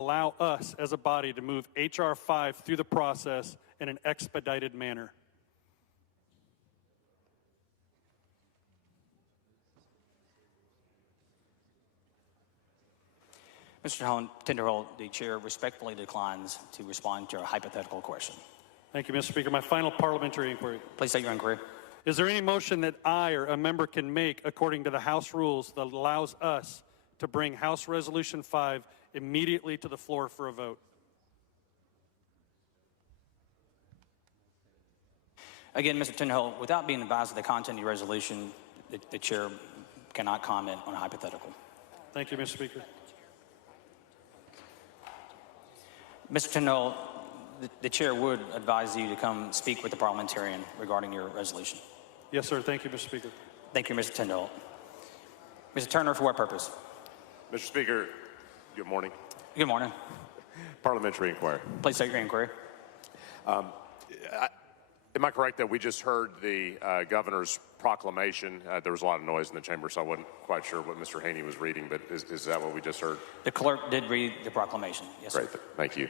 allow us as a body to move H.R. 5 through the process in an expedited manner. Mr. Tinderholt, the chair respectfully declines to respond to your hypothetical question. Thank you, Mr. Speaker. My final parliamentary inquiry. Please state your inquiry. Is there any motion that I or a member can make according to the House rules that allows us to bring House Resolution 5 immediately to the floor for a vote? Again, Mr. Tinderholt, without being advised of the content of your resolution, the chair cannot comment on a hypothetical. Thank you, Mr. Speaker. Mr. Tinderholt, the chair would advise you to come speak with the parliamentarian regarding your resolution. Yes, sir. Thank you, Mr. Speaker. Thank you, Mr. Tinderholt. Mr. Turner, for what purpose? Mr. Speaker, good morning. Good morning. Parliamentary inquiry. Please state your inquiry. Am I correct that we just heard the governor's proclamation? There was a lot of noise in the chamber, so I wasn't quite sure what Mr. Haney was reading, but is that what we just heard? The clerk did read the proclamation. Yes, Great, sir. thank you.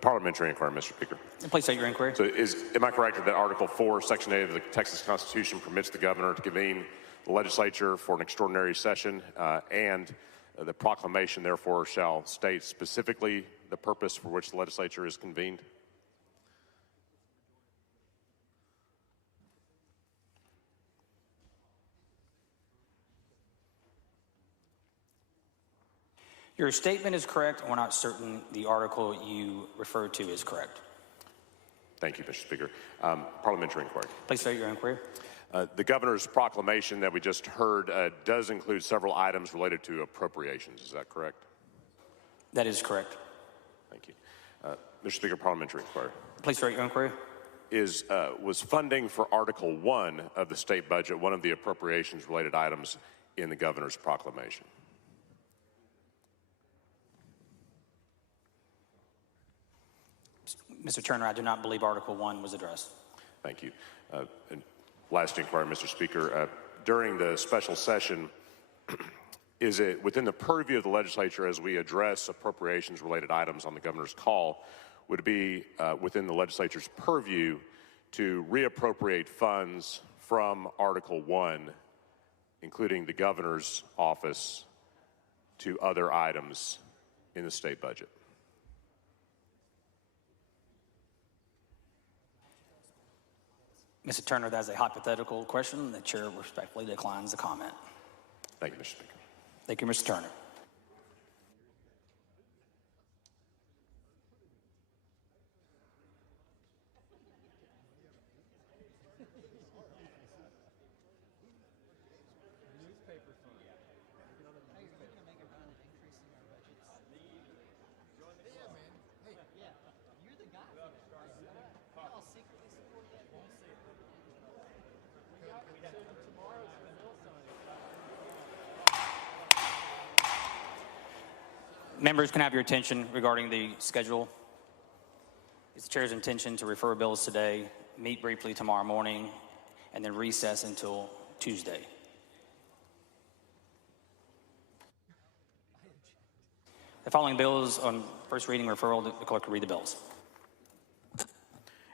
Parliamentary inquiry, Mr. Speaker. Please state your inquiry. So am I correct that Article 4, Section 8 of the Texas Constitution permits the governor to convene the legislature for an extraordinary session, and the proclamation, therefore, shall state specifically the purpose for which the legislature is convened? Your statement is correct. We're not certain the article you referred to is correct. Thank you, Mr. Speaker. Parliamentary inquiry. Please state your inquiry. The governor's proclamation that we just heard does include several items related to appropriations. Is that correct? That is correct. Thank you. Mr. Speaker, parliamentary inquiry. Please state your inquiry. Was funding for Article 1 of the state budget one of the appropriations related items in the governor's proclamation? Mr. Turner, I do not believe Article 1 was addressed. Thank you. And last inquiry, Mr. Speaker. During the special session, is it within the purview of the legislature as we address appropriations related items on the governor's call, would it be within the legislature's purview to reappropriate funds from Article 1, including the governor's office, to other items in the state budget? Mr. Turner, that's a hypothetical question. The chair respectfully declines the comment. Thank you, Mr. Speaker. Thank you, Mr. Turner. Members can have your attention regarding the schedule. It's the chair's intention to refer bills today, meet briefly tomorrow morning, and then recess until Tuesday. The following bills on first reading referral, the clerk will read the bills.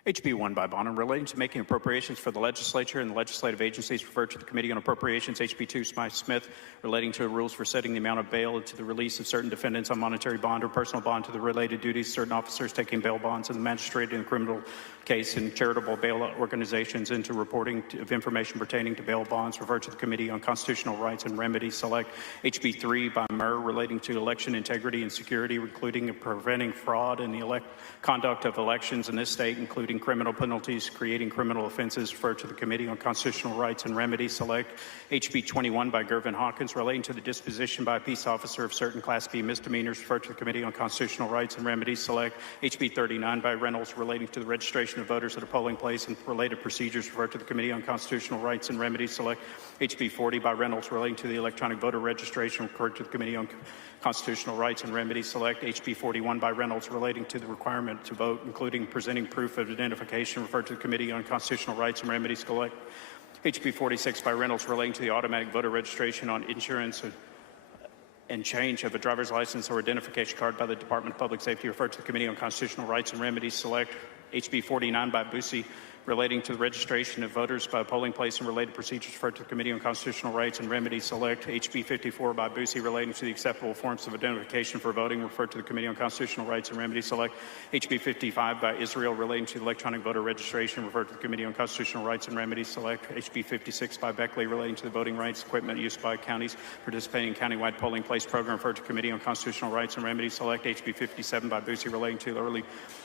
HB 1 by Bonham, relating to making appropriations for the legislature and the legislative agencies, referred to the Committee on Appropriations. HB 2 Smith, relating to rules for setting the amount of bail to the release of certain defendants on monetary bond or personal bond to the related duties, certain officers taking bail bonds in the magistrate in the criminal case and charitable bail organizations, into reporting of information pertaining to bail bonds, referred to the Committee on Constitutional Rights and Remedies. Select HB 3 by Murr, relating to election integrity and security, including preventing fraud in the conduct of elections in this state, including criminal penalties, creating criminal offenses, referred to the Committee on Constitutional Rights and Remedies. Select HB 21 by Gervin Hawkins, relating to the disposition by a peace officer of certain Class B misdemeanors, referred to the Committee on Constitutional Rights and Remedies. Select HB 39 by Reynolds, relating to the registration of voters at a polling place and related procedures, referred to the Committee on Constitutional Rights and Remedies. Select HB 40 by Reynolds, relating to the electronic voter registration, referred to the Committee on Constitutional Rights and Remedies. Select HB 41 by Reynolds, relating to the requirement to vote, including presenting proof of identification, referred to the Committee on Constitutional Rights and Remedies. Select HB 46 by Reynolds, relating to the automatic voter registration on insurance and change of a driver's license or identification card by the Department of Public Safety, referred to the Committee on Constitutional Rights and Remedies Select. HB 49 by Boosie, relating to the registration of voters by polling place and related procedures, referred to the Committee on Constitutional Rights and Remedies Select. HB 54 by Boosie, relating to the acceptable forms of identification for voting, referred to the Committee on Constitutional Rights and Remedies Select. HB 55 by Israel, relating to electronic voter registration, referred to the Committee on Constitutional Rights and Remedies Select. HB 56 by Beckley, relating to the voting rights equipment used by counties participating in countywide polling place program, referred to the Committee on Constitutional Rights and Remedies Select. HB 57 by Boosie, relating to the early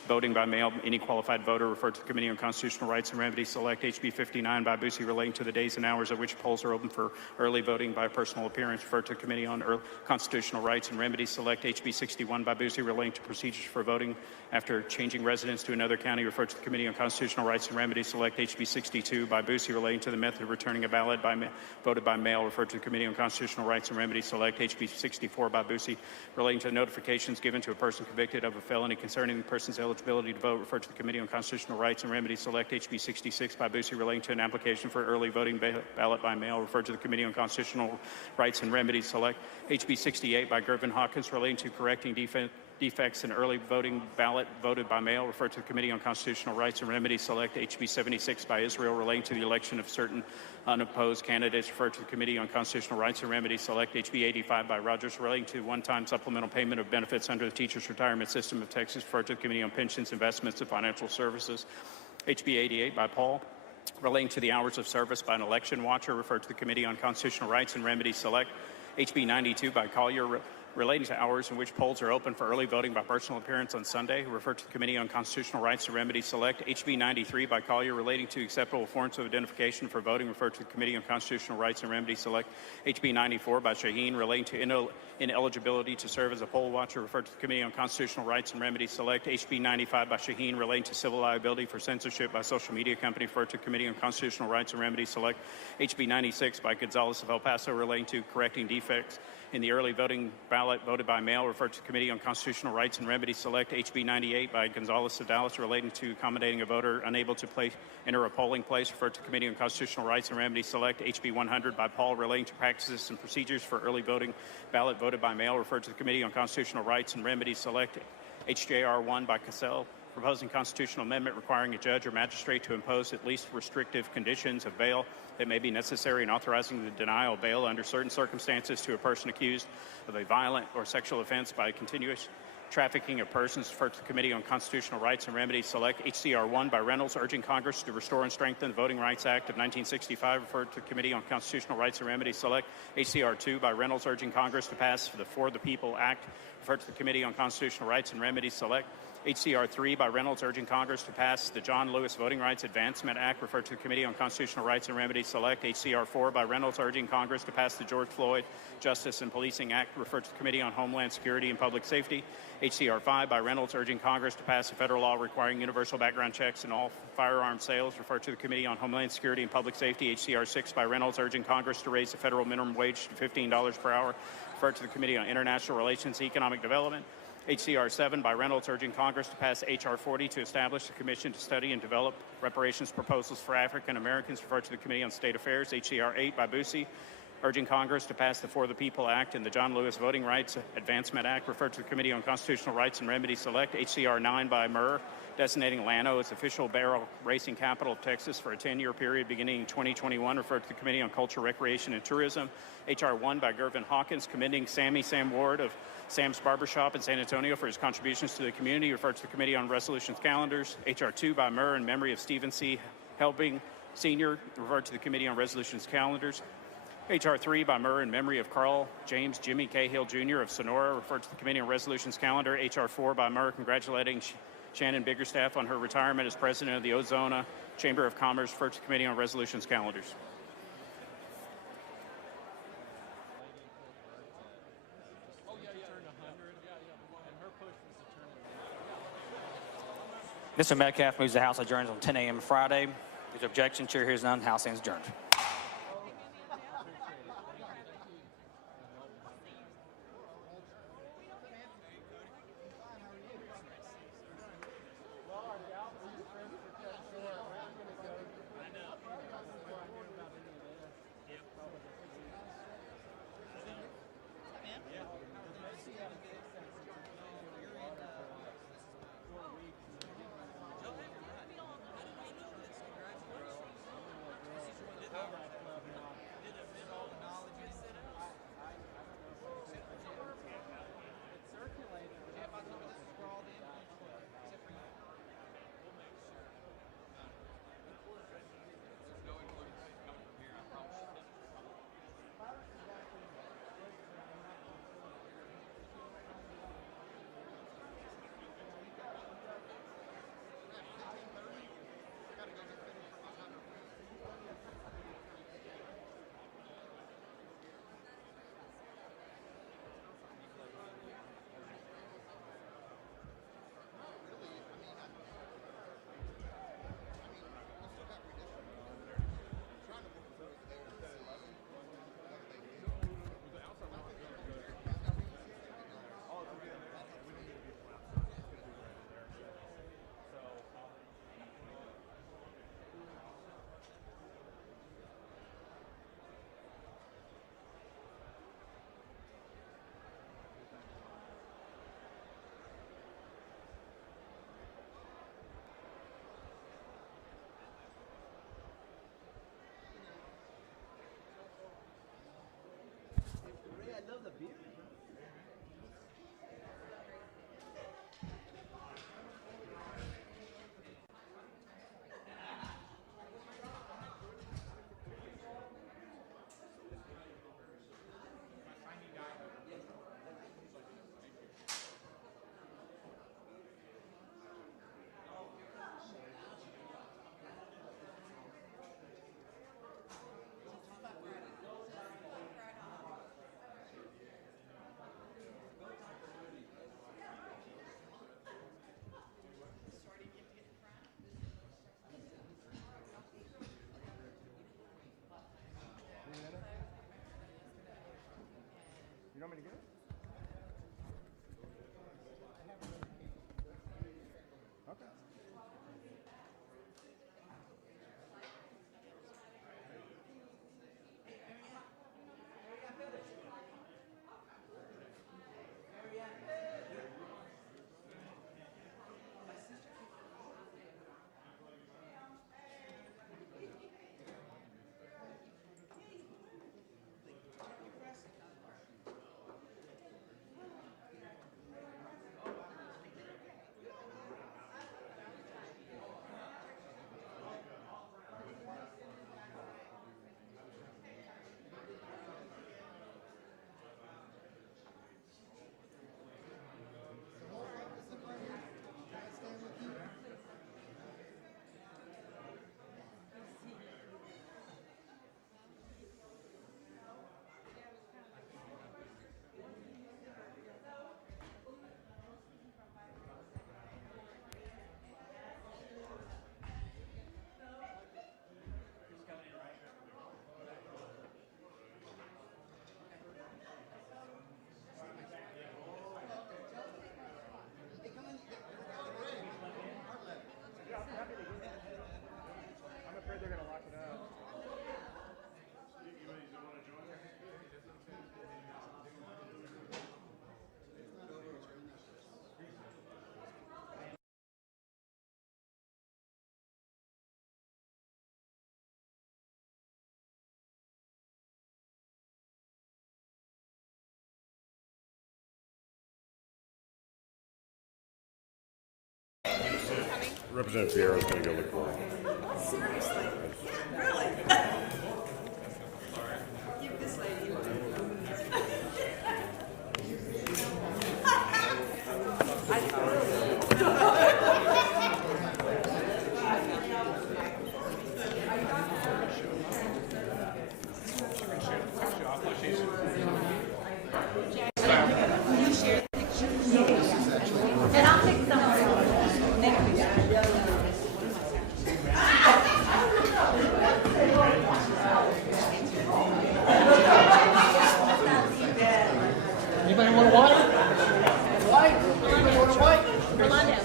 voting by mail, any qualified voter, referred to the Committee on Constitutional Rights and Remedies Select. HB 59 by Boosie, relating to the days and hours at which polls are open for early voting by personal appearance, referred to the Committee on Constitutional Rights and Remedies Select. HB 61 by Boosie, relating to procedures for voting after changing residence to another county, referred to the Committee on Constitutional Rights and Remedies Select. HB 62 by Boosie, relating to the method of returning a ballot voted by mail, referred to the Committee on Constitutional Rights and Remedies Select. HB 64 by Boosie, relating to notifications given to a person convicted of a felony concerning the person's eligibility to vote, referred to the Committee on Constitutional Rights and Remedies Select. HB 66 by Boosie, relating to an application for early voting ballot by mail, referred to the Committee on Constitutional Rights and Remedies Select. HB 68 by Gervin Hawkins, relating to correcting defects in early voting ballot voted by mail, referred to the Committee on Constitutional Rights and Remedies Select. HB 76 by Israel, relating to the election of certain unopposed candidates, referred to the Committee on Constitutional Rights and Remedies Select. HB 85 by Rogers, relating to one-time supplemental payment of benefits under the Teachers Retirement System of Texas, referred to the Committee on Pensions, Investments, and Financial Services. HB 88 by Paul, relating to the hours of service by an election watcher, referred to the Committee on Constitutional Rights and Remedies Select. HB 92 by Collier, relating to hours in which polls are open for early voting by personal appearance on Sunday, referred to the Committee on Constitutional Rights and Remedies Select. HB 93 by Collier, relating to acceptable forms of identification for voting, referred to the Committee on Constitutional Rights and Remedies Select. HB 94 by Shaheen, relating to ineligibility to serve as a poll watcher, referred to the Committee on Constitutional Rights and Remedies Select. HB 95 by Shaheen, relating to civil liability for censorship by social media company, referred to the Committee on Constitutional Rights and Remedies Select. HB 96 by Gonzalez of El Paso, relating to correcting defects in the early voting ballot voted by mail, referred to the Committee on Constitutional Rights and Remedies Select. HB 98 by Gonzalez of Dallas, relating to accommodating a voter unable to enter a polling place, referred to the Committee on Constitutional Rights and Remedies Select. HB 100 by Paul, relating to practices and procedures for early voting ballot voted by mail, referred to the Committee on Constitutional Rights and Remedies Select. HJR 1 by Cassell, proposing constitutional amendment requiring a judge or magistrate to impose at least restrictive conditions of bail that may be necessary in authorizing the denial of bail under certain circumstances to a person accused of a violent or sexual offense by continuous trafficking of persons, referred to the Committee on Constitutional Rights and Remedies Select. HCR 1 by Reynolds, urging Congress to restore and strengthen the Voting Rights Act of 1965, referred to the Committee on Constitutional Rights and Remedies Select. HCR 2 by Reynolds, urging Congress to pass the For the People Act, referred to the Committee on Constitutional Rights and Remedies Select. HCR 3 by Reynolds, urging Congress to pass the John Lewis Voting Rights Advancement Act, referred to the Committee on Constitutional Rights and Remedies Select. HCR 4 by Reynolds, urging Congress to pass the George Floyd Justice and Policing Act, referred to the Committee on Homeland Security and Public Safety. HCR 5 by Reynolds, urging Congress to pass a federal law requiring universal background checks in all firearm sales, referred to the Committee on Homeland Security and Public Safety. HCR 6 by Reynolds, urging Congress to raise the federal minimum wage to $15 per hour, referred to the Committee on International Relations and Economic Development. HCR 7 by Reynolds, urging Congress to pass H.R. 40 to establish a commission to study and develop reparations proposals for African Americans, referred to the Committee on State Affairs. HCR 8 by Boosie, urging Congress to pass the For the People Act and the John Lewis Voting Rights Advancement Act, referred to the Committee on Constitutional Rights and Remedies Select. HCR 9 by Murr, designating Llano as official barrel racing capital of Texas for a 10-year period beginning in 2021, referred to the Committee on Culture, Recreation, and Tourism. H.R. 1 by Gervin Hawkins, commending Sam Ward of Sam's Barbershop in San Antonio for his contributions to the community, referred to the Committee on Resolutions Calendars. H.R. 2 by Murr, in memory of Stephen C. Helbing Sr., referred to the Committee on Resolutions Calendars. H.R. 3 by Murr, in memory of Carl James Jimmy Cahill Jr. of Sonora, referred to the Committee on Resolutions Calendar. H.R. 4 by Murr, congratulating Shannon Biggerstaff on her retirement as president of the Ozona Chamber of Commerce, referred to the Committee on Resolutions Calendars. Mr. Metcalf moves the House adjourns on 10 a.m. Friday. There's objection. Chair hears none. House stands adjourned. Representative Fierro's going to go look for him. Seriously? Really? Give this lady. And I'll take some of it next week. Anybody want a white? White? Anybody want a white? Come on down.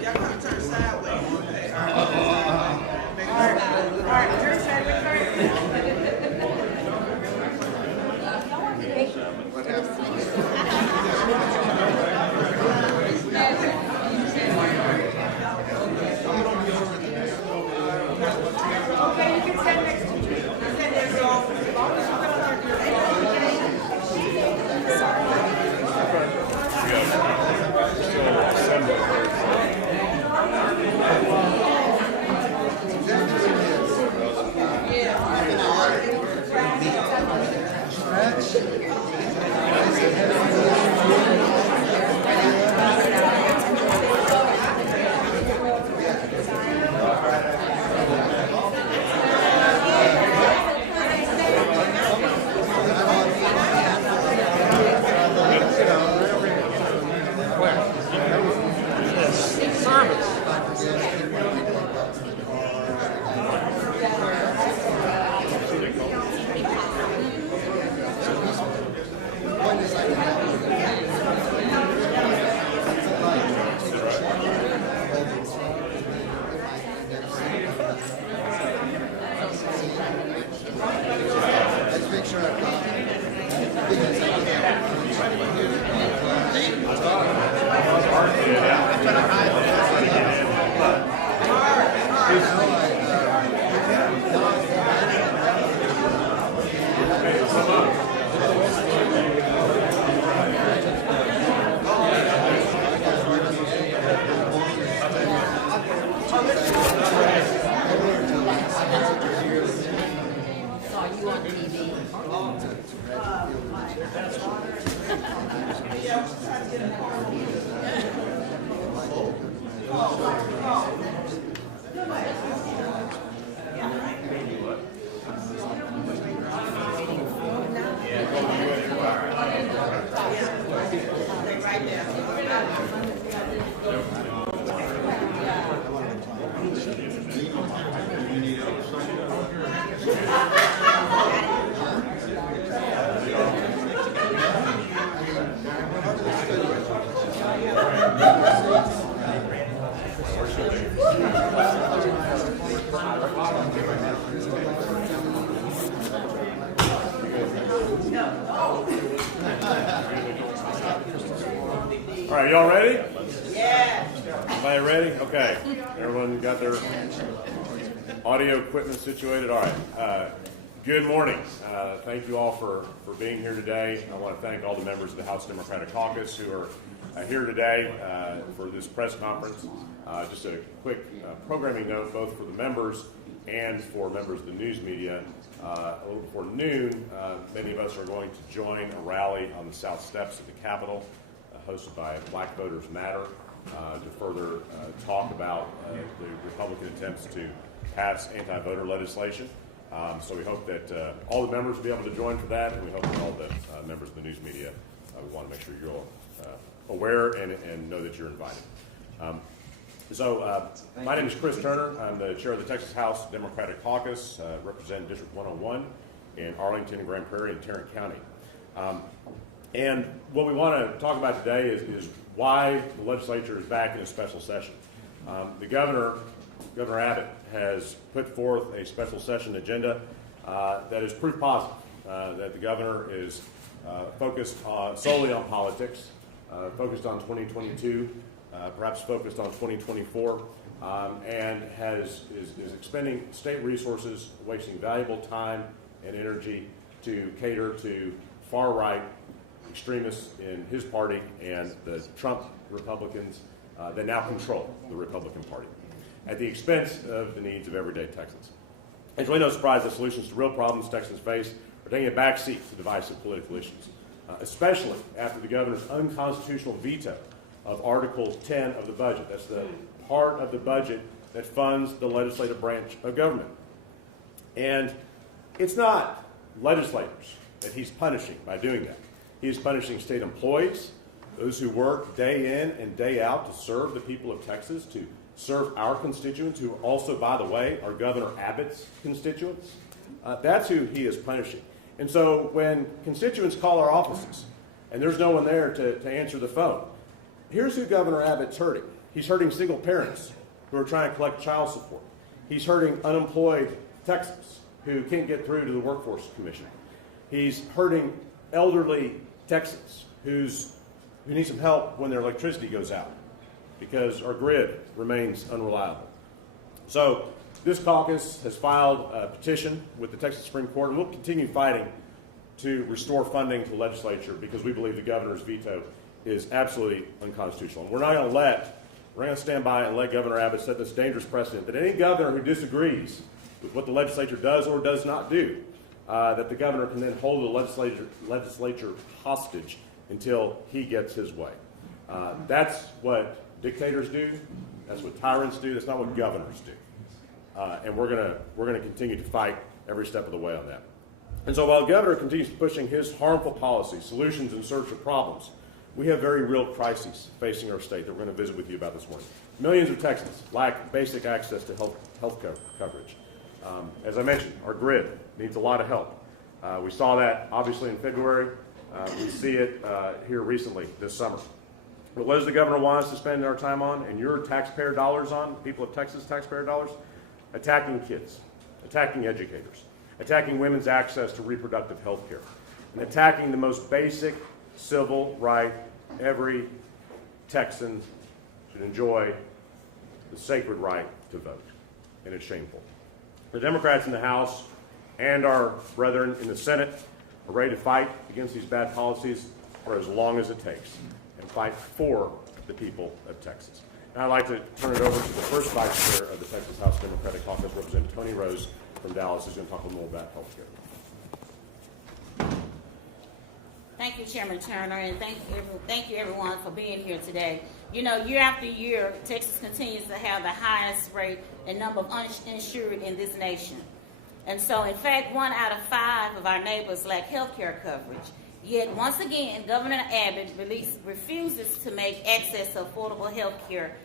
Y'all gotta turn sideways. All right, turn sideways. Okay, you can stand next to me. Stand there, so as long as you put on All right, y'all ready? Yeah. Everybody ready? Okay. Everyone got their audio equipment situated? All right. Good morning. Thank you all for being here today. I want to thank all the members of the House Democratic Caucus who are here today for this press conference. Just a quick programming note, both for the members and for members of the news media. A little before noon, many of us are going to join a rally on the south steps of the Capitol, hosted by Black Voters Matter, to further talk about the Republican attempts to pass anti-voter legislation. So we hope that all the members will be able to join for that, and we hope that all the members of the news media we want to make sure you're all aware and know that you're invited. My name is Chris Turner. I'm the chair of the Texas House Democratic Caucus, representing District 101 in Arlington and Grand Prairie and Tarrant County. And what we want to talk about today is why the legislature is back in a special session. The Governor Abbott, has put forth a special session agenda that is proof positive that the governor is focused solely on politics, focused on 2022, perhaps focused on 2024, and is expending state resources, wasting valuable time and energy to cater to far-right extremists in his party and the Trump Republicans that now control the Republican Party, at the expense of the needs of everyday Texans. It's really no surprise that solutions to real problems Texans face are taking a backseat to divisive political issues, especially after the governor's unconstitutional veto of Article 10 of the budget. That's the part of the budget that funds the legislative branch of government. And it's not legislators that he's punishing by doing that. He is punishing state employees, those who work day in and day out to serve the people of Texas, to serve our constituents, who also, by the way, are Governor Abbott's constituents. That's who he is punishing. And so when constituents call our offices and there's no one there to answer the phone, here's who Governor Abbott's hurting. He's hurting single parents who are trying to collect child support. He's hurting unemployed Texans who can't get through to the Workforce Commission. He's hurting elderly Texans who need some help when their electricity goes out because our grid remains unreliable. So this caucus has filed a petition with the Texas Supreme Court, and we'll continue fighting to restore funding to the legislature because we believe the governor's veto is absolutely unconstitutional. And we're not going to stand by and let Governor Abbott set this dangerous precedent that any governor who disagrees with what the legislature does or does not do, that the governor can then hold the legislature hostage until he gets his way. That's what dictators do. That's what tyrants do. That's not what governors do. And we're gonna continue to fight every step of the way on that. And so while the governor continues pushing his harmful policies, solutions in search of problems, we have very real crises facing our state that we're going to visit with you about this morning. Millions of Texans lack basic access to health coverage. As I mentioned, our grid needs a lot of help. We saw that obviously in February. We see it here recently this summer. But what does the governor want us to spend our time on and your taxpayer dollars on, people of Texas taxpayer dollars? Attacking kids, attacking educators, attacking women's access to reproductive health care, and attacking the most basic civil right every Texan should enjoy, the sacred right to vote. And it's shameful. The Democrats in the House and our brethren in the Senate are ready to fight against these bad policies for as long as it takes and fight for the people of Texas. And I'd like to turn it over to the first vice chair of the Texas House Democratic Caucus, Representative Tony Rose from Dallas, who's going to talk a little more about health care. Thank you, Chairman Turner, and thank you everyone for being here today. You know, year after year, Texas continues to have the highest rate and number of uninsured in this nation. And so, in fact, 1 out of 5 of our neighbors lack health care coverage. Yet, once again, Governor Abbott refuses to make access to affordable health care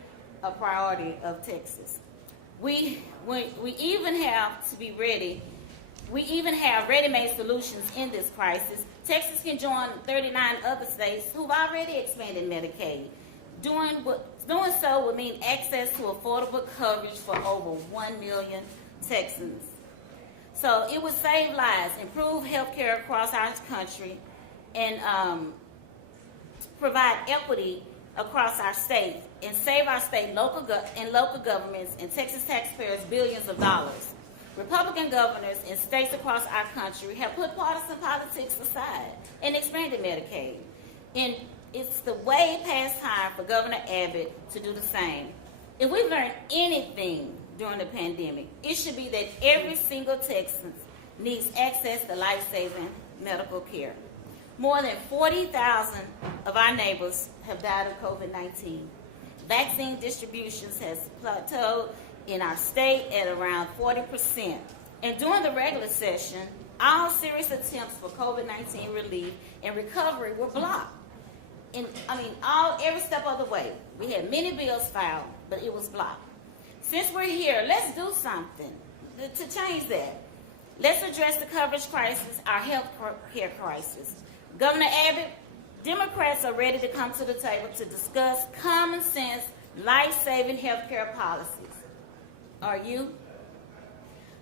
a priority of Texas. We even have to be ready. We even have ready-made solutions in this crisis. Texas can join 39 other states who've already expanded Medicaid. Doing so would mean access to affordable coverage for over 1 million Texans. So it would save lives, improve health care across our country, and provide equity across our state, and save our state and local governments and Texas taxpayers billions of dollars. Republican governors in states across our country have put partisan politics aside and expanded Medicaid. And it's the way past time for Governor Abbott to do the same. If we've learned anything during the pandemic, it should be that every single Texan needs access to life-saving medical care. More than 40,000 of our neighbors have died of COVID-19. Vaccine distributions has plateaued in our state at around 40%. And during the regular session, all serious attempts for COVID-19 relief and recovery were blocked. Every step of the way. We had many bills filed, but it was blocked. Since we're here, let's do something to change that. Let's address the coverage crisis, our health care crisis. Governor Abbott, Democrats are ready to come to the table to discuss common sense life-saving healthcare policies. Are you?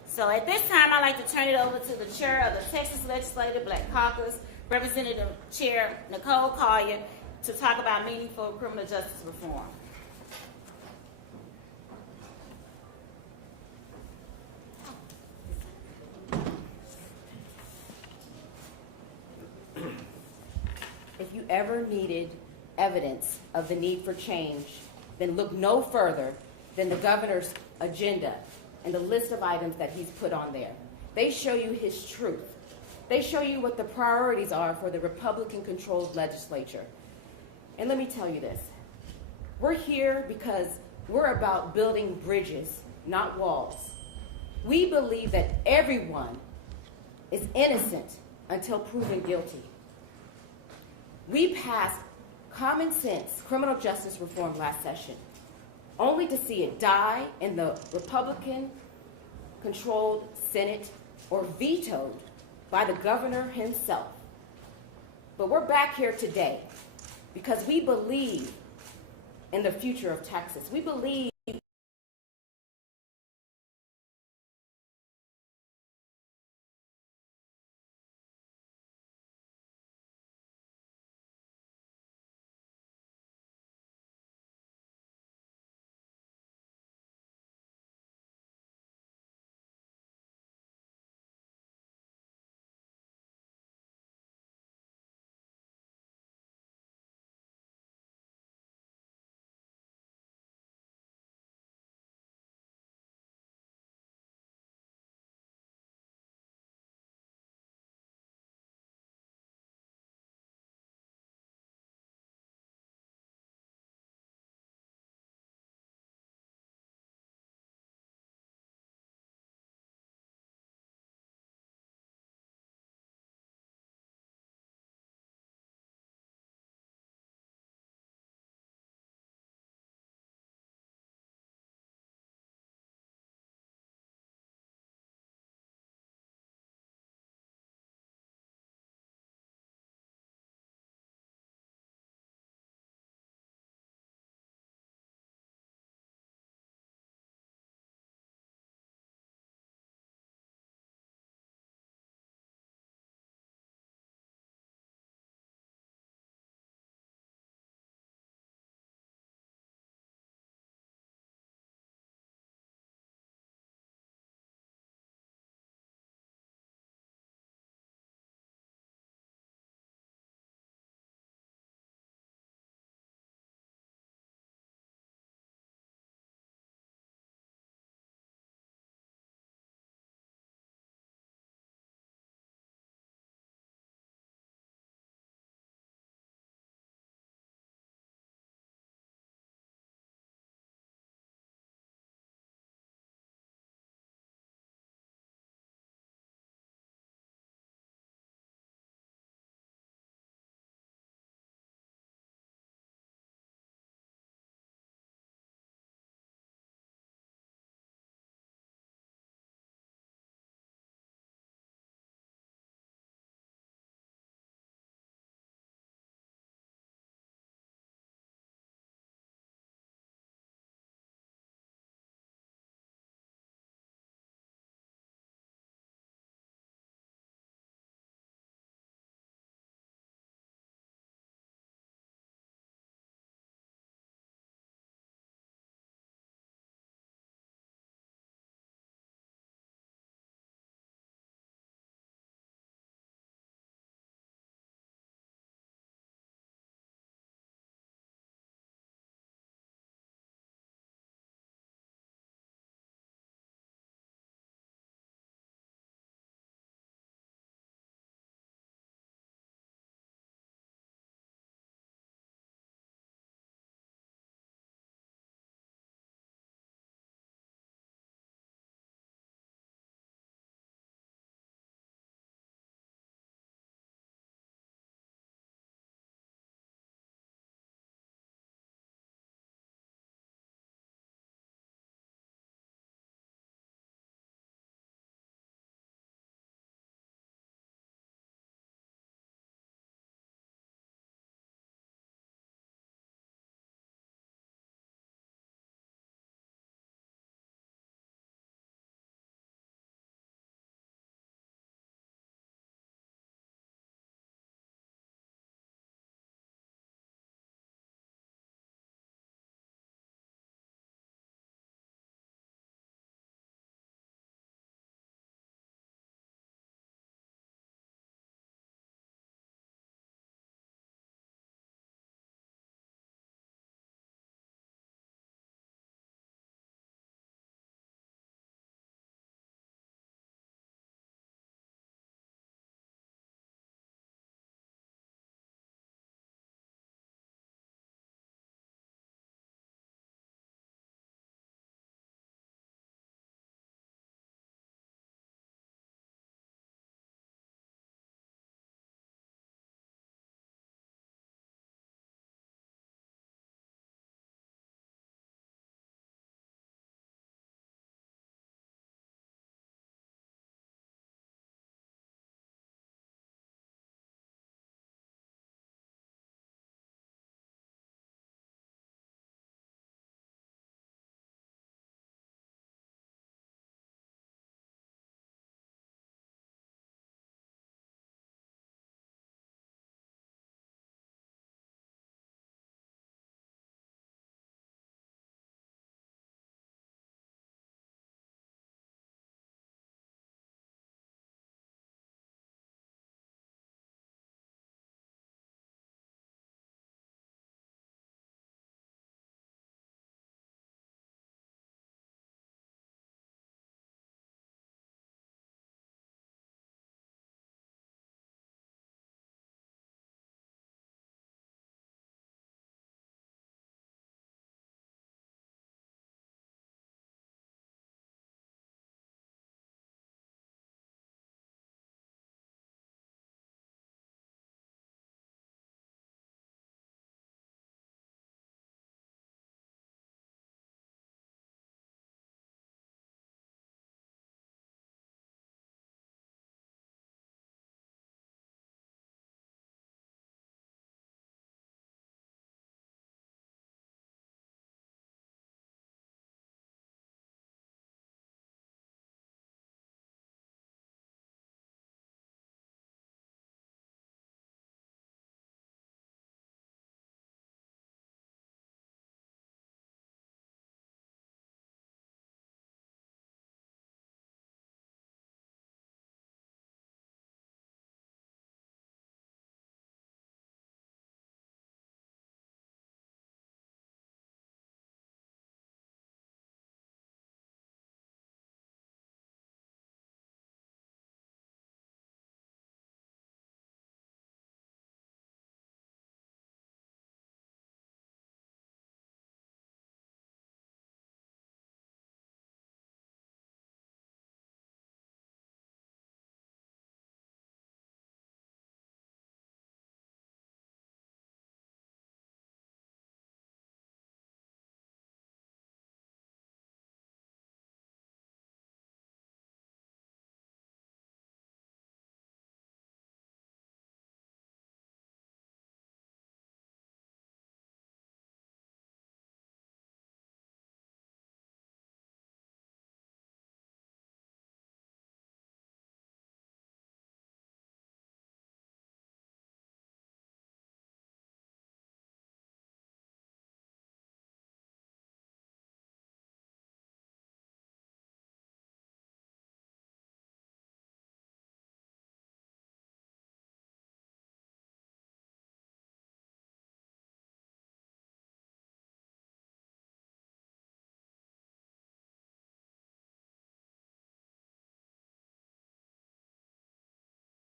So at this time, I'd like to turn it over to the chair of the Texas Legislative Black Caucus, Representative Chair Nicole Collier, to talk about meaningful criminal justice reform. If you ever needed evidence of the need for change, then look no further than the governor's agenda and the list of items that he's put on there. They show you his truth. They show you what the priorities are for the Republican-controlled legislature. And let me tell you this. We're here because we're about building bridges, not walls. We believe that everyone is innocent until proven guilty. We passed common sense criminal justice reform last session, only to see it die in the Republican-controlled Senate or vetoed by the governor himself. But we're back here today because we believe in the future of Texas. We believe